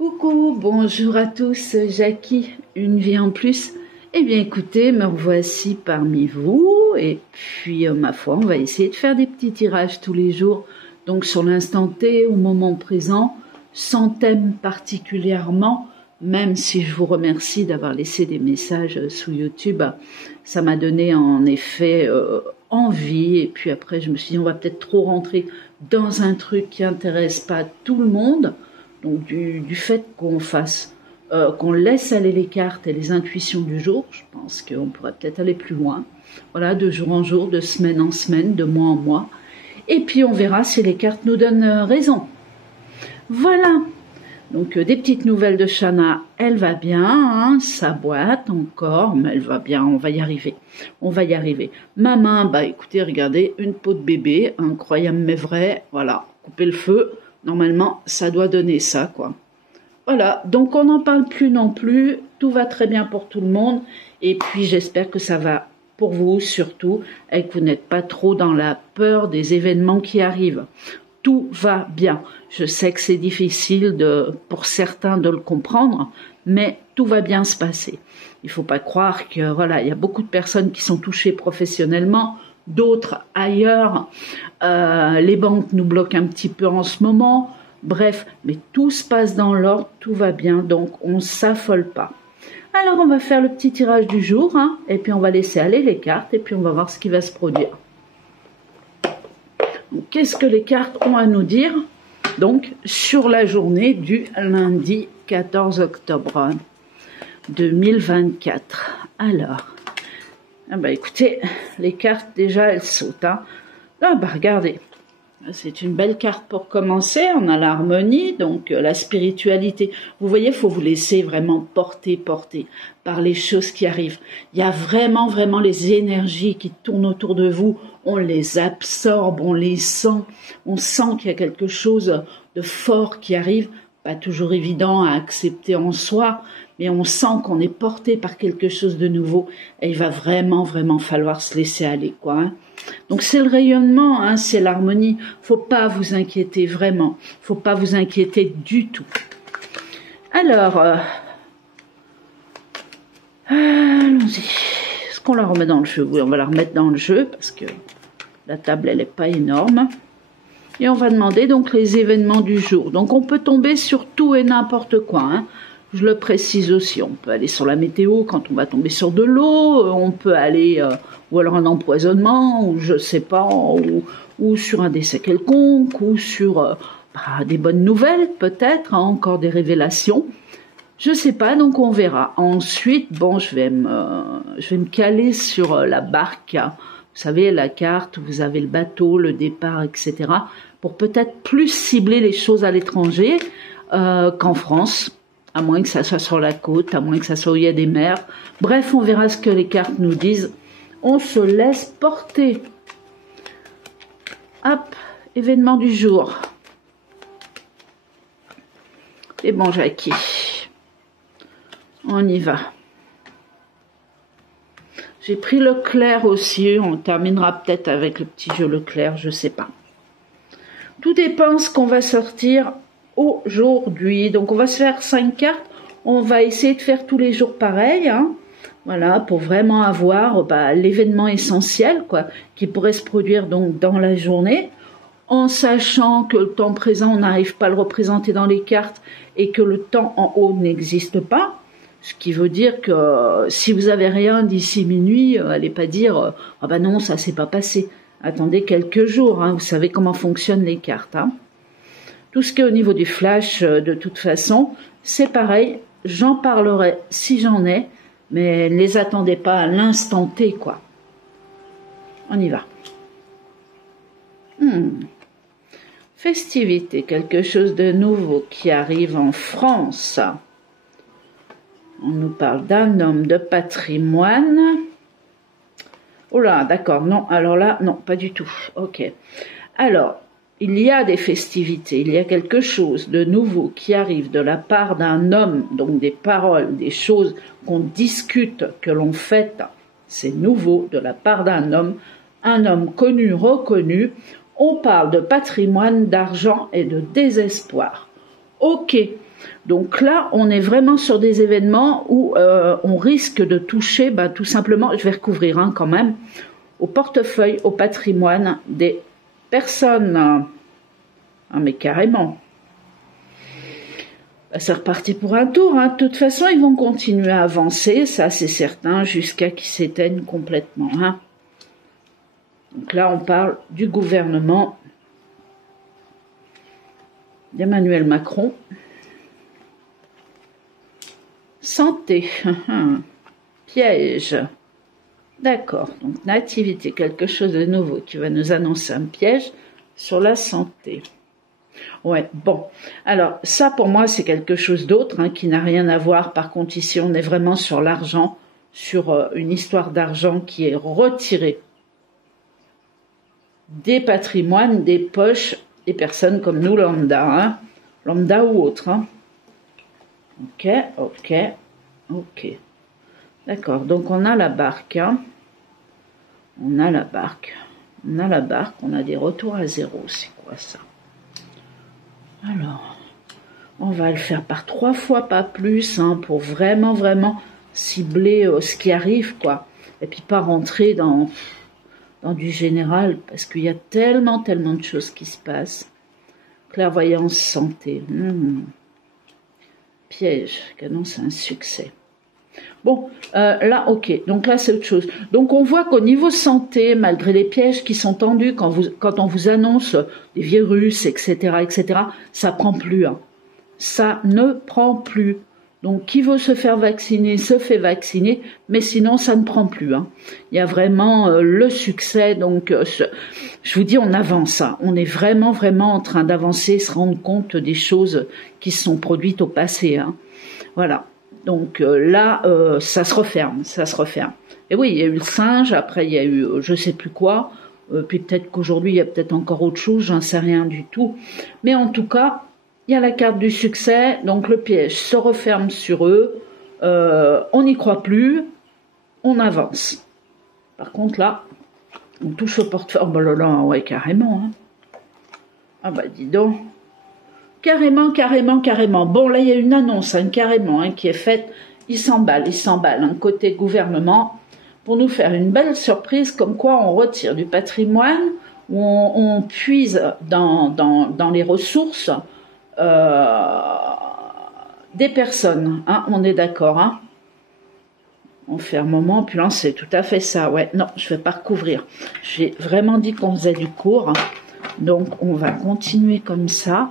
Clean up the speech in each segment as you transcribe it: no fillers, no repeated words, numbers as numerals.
Coucou, bonjour à tous, Jackie, une vie en plus. Eh bien écoutez, me revoici parmi vous et puis ma foi, on va essayer de faire des petits tirages tous les jours. Donc sur l'instant T, au moment présent, sans thème particulièrement, même si je vous remercie d'avoir laissé des messages sous YouTube, ça m'a donné en effet envie. Et puis après, je me suis dit, on va peut-être trop rentrer dans un truc qui intéresse pas tout le monde. Donc du fait qu'on fasse, qu'on laisse aller les cartes et les intuitions du jour, je pense qu'on pourrait peut-être aller plus loin. Voilà, de jour en jour, de semaine en semaine, de mois en mois. Et puis on verra si les cartes nous donnent raison. Voilà. Donc des petites nouvelles de Shana, elle va bien, hein, ça boite encore, mais elle va bien, on va y arriver. On va y arriver. Ma main, bah écoutez, regardez, une peau de bébé, incroyable mais vrai, voilà, couper le feu. Normalement, ça doit donner ça, quoi. Voilà, donc on n'en parle plus non plus, tout va très bien pour tout le monde, et puis j'espère que ça va pour vous surtout, et que vous n'êtes pas trop dans la peur des événements qui arrivent. Tout va bien. Je sais que c'est difficile pour certains de le comprendre, mais tout va bien se passer. Il ne faut pas croire que, voilà, il y a beaucoup de personnes qui sont touchées professionnellement, d'autres ailleurs. Les banques nous bloquent un petit peu en ce moment. Bref, mais tout se passe dans l'ordre, tout va bien, donc on ne s'affole pas. Alors on va faire le petit tirage du jour, hein, et puis on va laisser aller les cartes, et puis on va voir ce qui va se produire. Qu'est-ce que les cartes ont à nous dire donc sur la journée du lundi 14 octobre 2024. Alors, ah bah écoutez, les cartes déjà elles sautent. Hein. Ah bah regardez, c'est une belle carte pour commencer. On a l'harmonie, donc la spiritualité. Vous voyez, il faut vous laisser vraiment porter par les choses qui arrivent. Il y a vraiment les énergies qui tournent autour de vous. On les absorbe, on les sent. On sent qu'il y a quelque chose de fort qui arrive. Pas toujours évident à accepter en soi, mais on sent qu'on est porté par quelque chose de nouveau. Et il va vraiment falloir se laisser aller, quoi. Hein. Donc c'est le rayonnement, hein, c'est l'harmonie. Faut pas vous inquiéter, vraiment. Faut pas vous inquiéter du tout. Alors, allons-y. Est-ce qu'on la remet dans le jeu? Oui, on va la remettre dans le jeu parce que la table, elle n'est pas énorme. Et on va demander donc les événements du jour. Donc on peut tomber sur tout et n'importe quoi. Hein. Je le précise aussi, on peut aller sur la météo quand on va tomber sur de l'eau, on peut aller, ou alors un empoisonnement, ou je sais pas, ou sur un décès quelconque, ou sur des bonnes nouvelles peut-être, hein, encore des révélations. Je sais pas, donc on verra. Ensuite, bon, je vais me caler sur la barque. Vous savez, la carte, vous avez le bateau, le départ, etc. Pour peut-être plus cibler les choses à l'étranger qu'en France. À moins que ça soit sur la côte, à moins que ça soit où il y a des mers. Bref, on verra ce que les cartes nous disent. On se laisse porter. Hop, événement du jour. Et bon, Jackie, on y va. J'ai pris le clair aussi. On terminera peut-être avec le petit jeu le clair, je sais pas. Tout dépend ce qu'on va sortir aujourd'hui. Donc on va se faire 5 cartes. On va essayer de faire tous les jours pareil. Hein. Voilà, pour vraiment avoir l'événement essentiel quoi, qui pourrait se produire donc dans la journée. En sachant que le temps présent, on n'arrive pas à le représenter dans les cartes et que le temps en haut n'existe pas. Ce qui veut dire que si vous avez rien d'ici minuit, allez pas dire « Ah ben non, ça s'est pas passé ». Attendez quelques jours, hein, vous savez comment fonctionnent les cartes. Hein. Tout ce qui est au niveau du flash, de toute façon, c'est pareil. J'en parlerai si j'en ai, mais ne les attendez pas à l'instant T, quoi. On y va. Festivité, quelque chose de nouveau qui arrive en France. On nous parle d'un homme de patrimoine. Oh là, d'accord, non, alors là, non, pas du tout. Ok. Alors, il y a des festivités, il y a quelque chose de nouveau qui arrive de la part d'un homme, donc des paroles, des choses qu'on discute, que l'on fête. C'est nouveau de la part d'un homme connu, reconnu. On parle de patrimoine, d'argent et de désespoir. Ok. Donc là, on est vraiment sur des événements où on risque de toucher, tout simplement, je vais recouvrir quand même, au portefeuille, au patrimoine des personnes. Ah mais carrément. C'est reparti pour un tour. De toute façon, ils vont continuer à avancer, ça c'est certain, jusqu'à qu'ils s'éteignent complètement. Donc là, on parle du gouvernement d'Emmanuel Macron. Santé. Piège. D'accord. Donc, nativité, quelque chose de nouveau qui va nous annoncer un piège sur la santé. Ouais, bon. Alors, ça, pour moi, c'est quelque chose d'autre qui n'a rien à voir. Par contre, ici, on est vraiment sur l'argent, sur une histoire d'argent qui est retirée des patrimoines, des poches, des personnes comme nous, lambda, lambda ou autre. Ok, ok, ok. D'accord, donc on a la barque. On a la barque. On a la barque, on a des retours à zéro. C'est quoi ça? Alors, on va le faire par 3 fois, pas plus, pour vraiment, vraiment cibler ce qui arrive, quoi. Et puis pas rentrer dans du général, parce qu'il y a tellement, tellement de choses qui se passent. Clairvoyance, santé. Piège, qui annonce un succès. Bon, là, ok. Donc là, c'est autre chose. Donc on voit qu'au niveau santé, malgré les pièges qui sont tendus, quand on vous annonce des virus, etc., ça prend plus. Ça ne prend plus. Donc qui veut se faire vacciner, se fait vacciner, mais sinon ça ne prend plus. Il y a vraiment le succès. Donc je vous dis, on avance. On est vraiment, vraiment en train d'avancer, se rendre compte des choses qui se sont produites au passé. Voilà. Donc là, ça se referme, ça se referme. Et oui, il y a eu le singe, après il y a eu je sais plus quoi, puis peut-être qu'aujourd'hui il y a peut-être encore autre chose, j'en sais rien du tout. Mais en tout cas, il y a la carte du succès, donc le piège se referme sur eux, on n'y croit plus, on avance. Par contre là, on touche au portefeuille, oh bah là là, ouais carrément. Ah bah dis donc. Carrément, carrément, carrément. Bon, là, il y a une annonce, carrément, qui est faite. Il s'emballe, côté gouvernement, pour nous faire une belle surprise, comme quoi on retire du patrimoine, où on puise dans les ressources des personnes. On est d'accord, On fait un moment, puis là, c'est tout à fait ça. Ouais, non, je vais pas recouvrir. J'ai vraiment dit qu'on faisait du court. Donc, on va continuer comme ça.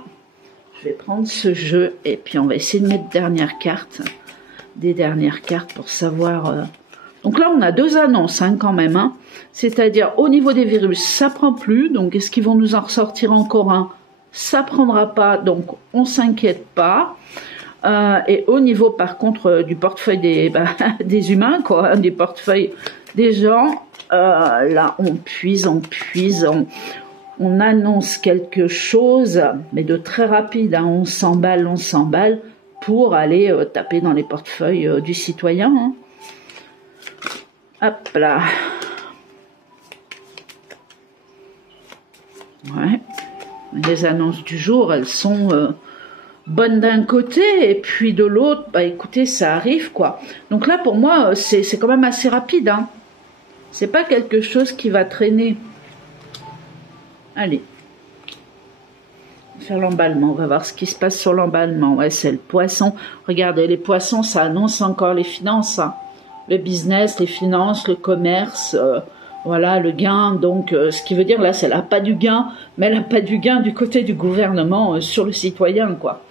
Je vais prendre ce jeu et puis on va essayer de mettre des dernières cartes pour savoir. Donc là, on a 2 annonces quand même. C'est-à-dire au niveau des virus, ça prend plus. Donc est-ce qu'ils vont nous en ressortir encore un? Ça prendra pas. Donc on s'inquiète pas. Et au niveau par contre du portefeuille des humains, quoi, des portefeuilles des gens, là on puise. On annonce quelque chose, mais de très rapide, on s'emballe pour aller taper dans les portefeuilles du citoyen. Hop là. Ouais. Les annonces du jour, elles sont bonnes d'un côté, et puis de l'autre, écoutez, ça arrive, quoi. Donc là, pour moi, c'est quand même assez rapide. C'est pas quelque chose qui va traîner. Allez, on va faire l'emballement, on va voir ce qui se passe sur l'emballement. Ouais, c'est le poisson. Regardez, les poissons, ça annonce encore les finances. Le business, les finances, le commerce, voilà, le gain. Donc, ce qui veut dire, là, c'est la pas du gain, mais la pas du gain du côté du gouvernement sur le citoyen, quoi.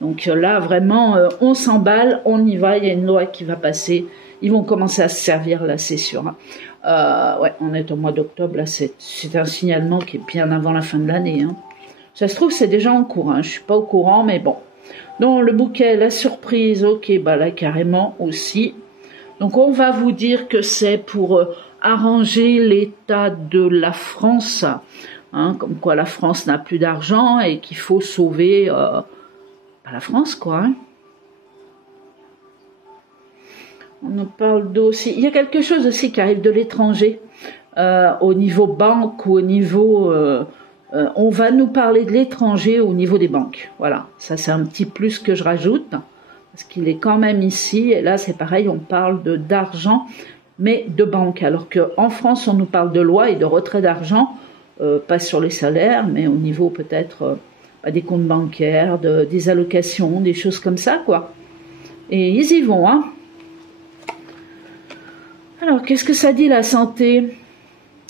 Donc là, vraiment, on s'emballe, on y va, il y a une loi qui va passer. Ils vont commencer à se servir, là, c'est sûr. Ouais, on est au mois d'octobre, là, c'est un signalement qui est bien avant la fin de l'année. Ça se trouve, c'est déjà en cours, je suis pas au courant, mais bon. Donc, le bouquet, la surprise, ok, là, carrément aussi. Donc, on va vous dire que c'est pour arranger l'état de la France, comme quoi la France n'a plus d'argent et qu'il faut sauver la France, quoi. On nous parle d'aussi. Il y a quelque chose aussi qui arrive de l'étranger, au niveau banque ou au niveau On va nous parler de l'étranger au niveau des banques. Voilà, ça c'est un petit plus que je rajoute, parce qu'il est quand même ici, et là c'est pareil, on parle d'argent, mais de banque, alors qu'en France on nous parle de loi et de retrait d'argent, pas sur les salaires, mais au niveau peut-être des comptes bancaires, des allocations, des choses comme ça, quoi. Et ils y vont, hein. Alors, qu'est-ce que ça dit la santé?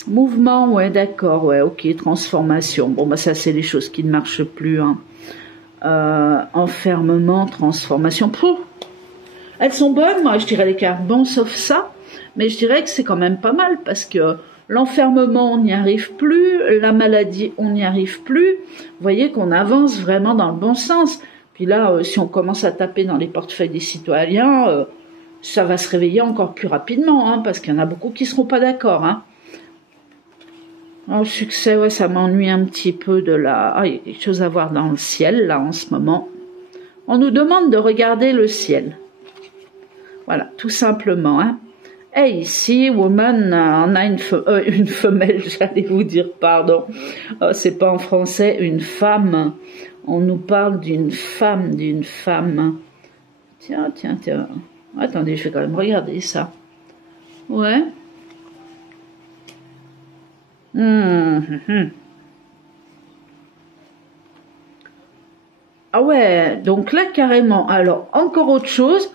Mouvement, ouais, d'accord, ouais, ok, transformation. Bon, bah ça, c'est les choses qui ne marchent plus, hein. Enfermement, transformation. Pouf, elles sont bonnes, moi, je dirais les cartes bon, sauf ça. Mais je dirais que c'est quand même pas mal, parce que l'enfermement, on n'y arrive plus. La maladie, on n'y arrive plus. Vous voyez qu'on avance vraiment dans le bon sens. Puis là, si on commence à taper dans les portefeuilles des citoyens, ça va se réveiller encore plus rapidement, hein, parce qu'il y en a beaucoup qui ne seront pas d'accord, hein. Alors, le succès, ouais, ça m'ennuie un petit peu de la... Ah, il y a quelque chose à voir dans le ciel, là, en ce moment. On nous demande de regarder le ciel. Voilà, tout simplement, hein. Et ici, woman, on a une femelle, j'allais vous dire, pardon. Oh, c'est pas en français, une femme. On nous parle d'une femme, Tiens, tiens, tiens. Attendez, je vais quand même regarder ça. Ouais. Ah ouais, donc là carrément, alors encore autre chose,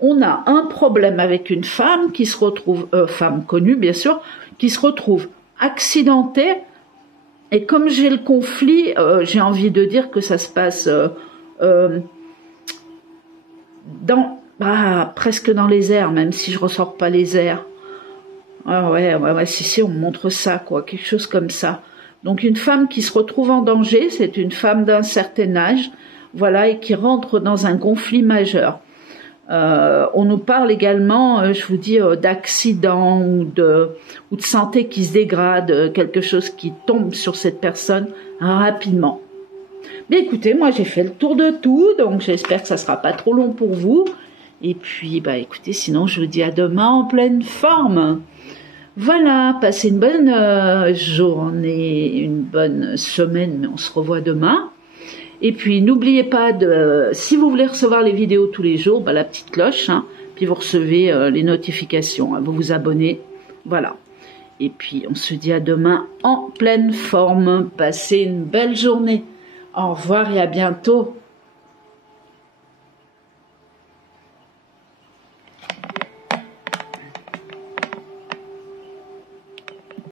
on a un problème avec une femme qui se retrouve, femme connue bien sûr, qui se retrouve accidentée, et comme j'ai le conflit, j'ai envie de dire que ça se passe presque dans les airs, même si je ressors pas les airs. Ah ouais, si, on montre ça, quoi, quelque chose comme ça. Donc une femme qui se retrouve en danger, c'est une femme d'un certain âge, voilà, et qui rentre dans un conflit majeur. On nous parle également, je vous dis, d'accidents ou de santé qui se dégrade, quelque chose qui tombe sur cette personne rapidement. Mais écoutez, moi j'ai fait le tour de tout, donc j'espère que ça sera pas trop long pour vous. Et puis, bah écoutez, sinon je vous dis à demain en pleine forme. Voilà, passez une bonne journée, une bonne semaine, mais on se revoit demain. Et puis n'oubliez pas si vous voulez recevoir les vidéos tous les jours, bah, la petite cloche, hein, puis vous recevez les notifications, hein, vous vous abonnez, voilà. Et puis on se dit à demain en pleine forme, passez une belle journée. Au revoir et à bientôt.